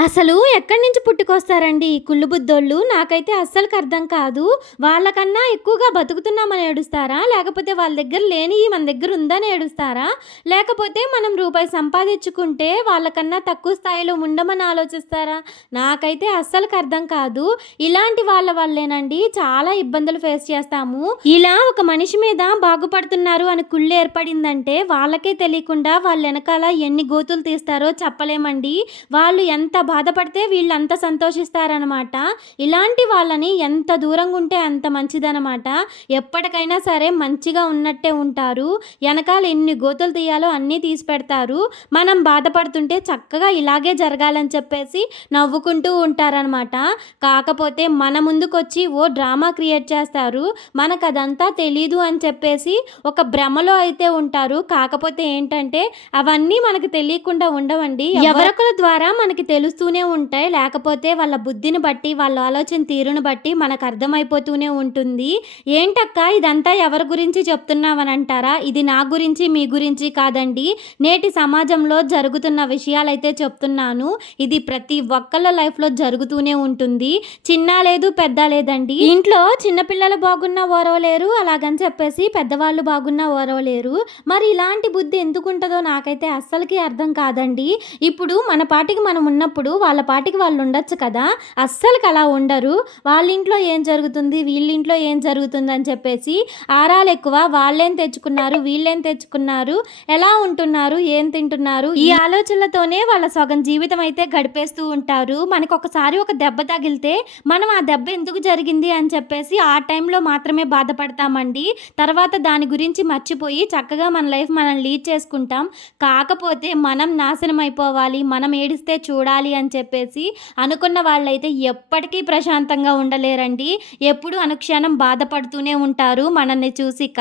అసలు ఎక్కడి నుంచి పుట్టుకొస్తారండి ఈ కుళ్ళు బుద్ధోళ్ళు? నాకైతే అస్సలుకి అర్థం కాదు. వాళ్ళకన్నా ఎక్కువగా బతుకుతున్నామని ఏడుస్తారా? లేకపోతే వాళ్ళ దగ్గర లేని మన దగ్గర ఉందని ఏడుస్తారా? లేకపోతే మనం రూపాయి సంపాదించుకుంటే వాళ్ళకన్నా తక్కువ స్థాయిలో ఉండమని ఆలోచిస్తారా? నాకైతే అస్సలుకి అర్థం కాదు. ఇలాంటి వాళ్ళ వల్లేనండి చాలా ఇబ్బందులు ఫేస్ చేస్తాము. ఇలా ఒక మనిషి మీద బాగుపడుతున్నారు అని కుళ్ళు ఏర్పడిందంటే వాళ్ళకే తెలియకుండా వాళ్ళ వెనకాల ఎన్ని గోతులు తీస్తారో చెప్పలేమండి. వాళ్ళు ఎంత బాధపడితే వీళ్ళు అంత సంతోషిస్తారనమాట ఇలాంటి వాళ్ళని ఎంత దూరంగా ఉంటే అంత మంచిదనమాట ఎప్పటికైనా సరే మంచిగా ఉన్నట్టే ఉంటారు. వెనకాల ఎన్ని గోతులు తీయాలో అన్నీ తీసి పెడతారు. మనం బాధపడుతుంటే చక్కగా ఇలాగే జరగాలని చెప్పేసి నవ్వుకుంటూ ఉంటారనమాట కాకపోతే మన ముందుకొచ్చి ఓ డ్రామా క్రియేట్ చేస్తారు. మనకు అదంతా తెలీదు అని చెప్పేసి ఒక భ్రమలో అయితే ఉంటారు. కాకపోతే ఏంటంటే అవన్నీ మనకు తెలియకుండా ఉండవండి. ఎవరొకరి ద్వారా మనకి తెలుస్తూనే ఉంటాయి. లేకపోతే వాళ్ళ బుద్ధిని బట్టి వాళ్ళ ఆలోచన తీరును బట్టి మనకు అర్థమైపోతూనే ఉంటుంది. ఏంటక్క? ఇదంతా ఎవరి గురించి చెప్తున్నామని అంటారా ఇది నా గురించి మీ గురించి కాదండి. నేటి సమాజంలో జరుగుతున్న విషయాలైతే చెప్తున్నాను. ఇది ప్రతి ఒక్కళ్ళ లైఫ్లో జరుగుతూనే ఉంటుంది. చిన్న లేదు పెద్ద లేదండి. ఇంట్లో చిన్నపిల్లలు బాగున్నా ఓరవలేరు అలాగని చెప్పేసి పెద్దవాళ్ళు బాగున్నా ఓరవలేరు మరి ఇలాంటి బుద్ధి ఎందుకు ఉంటుందో నాకైతే అస్సలకి అర్థం కాదండి. ఇప్పుడు మన పాటికి మనం ఉన్నప్పుడు వాళ్ళ పాటికి వాళ్ళు ఉండొచ్చు కదా? అస్సలకి అలా ఉండరు. వాళ్ళ ఇంట్లో ఏం జరుగుతుంది? వీళ్ళ ఇంట్లో ఏం జరుగుతుంది అని చెప్పేసి ఆరాలు ఎక్కువ. వాళ్ళేం తెచ్చుకున్నారు? వీళ్ళేం తెచ్చుకున్నారు? ఎలా ఉంటున్నారు? ఏం తింటున్నారు? ఈ ఆలోచనలతోనే వాళ్ళ సగం జీవితం అయితే గడిపేస్తూ ఉంటారు. మనకు ఒకసారి ఒక దెబ్బ తగిలితే మనం ఆ దెబ్బ ఎందుకు జరిగింది అని చెప్పేసి ఆ టైంలో మాత్రమే బాధపడతామండి. తర్వాత దాని గురించి మర్చిపోయి చక్కగా మన లైఫ్ మనం లీడ్ చేసుకుంటాం. కాకపోతే మనం నాశనం అయిపోవాలి. మనం ఏడిస్తే చూడాలి అని చెప్పేసి అనుకున్న వాళ్ళైతే ఎప్పటికీ ప్రశాంతంగా ఉండలేరండి. ఎప్పుడు అనుక్షణం బాధపడుతూనే ఉంటారు మనల్ని చూసిక.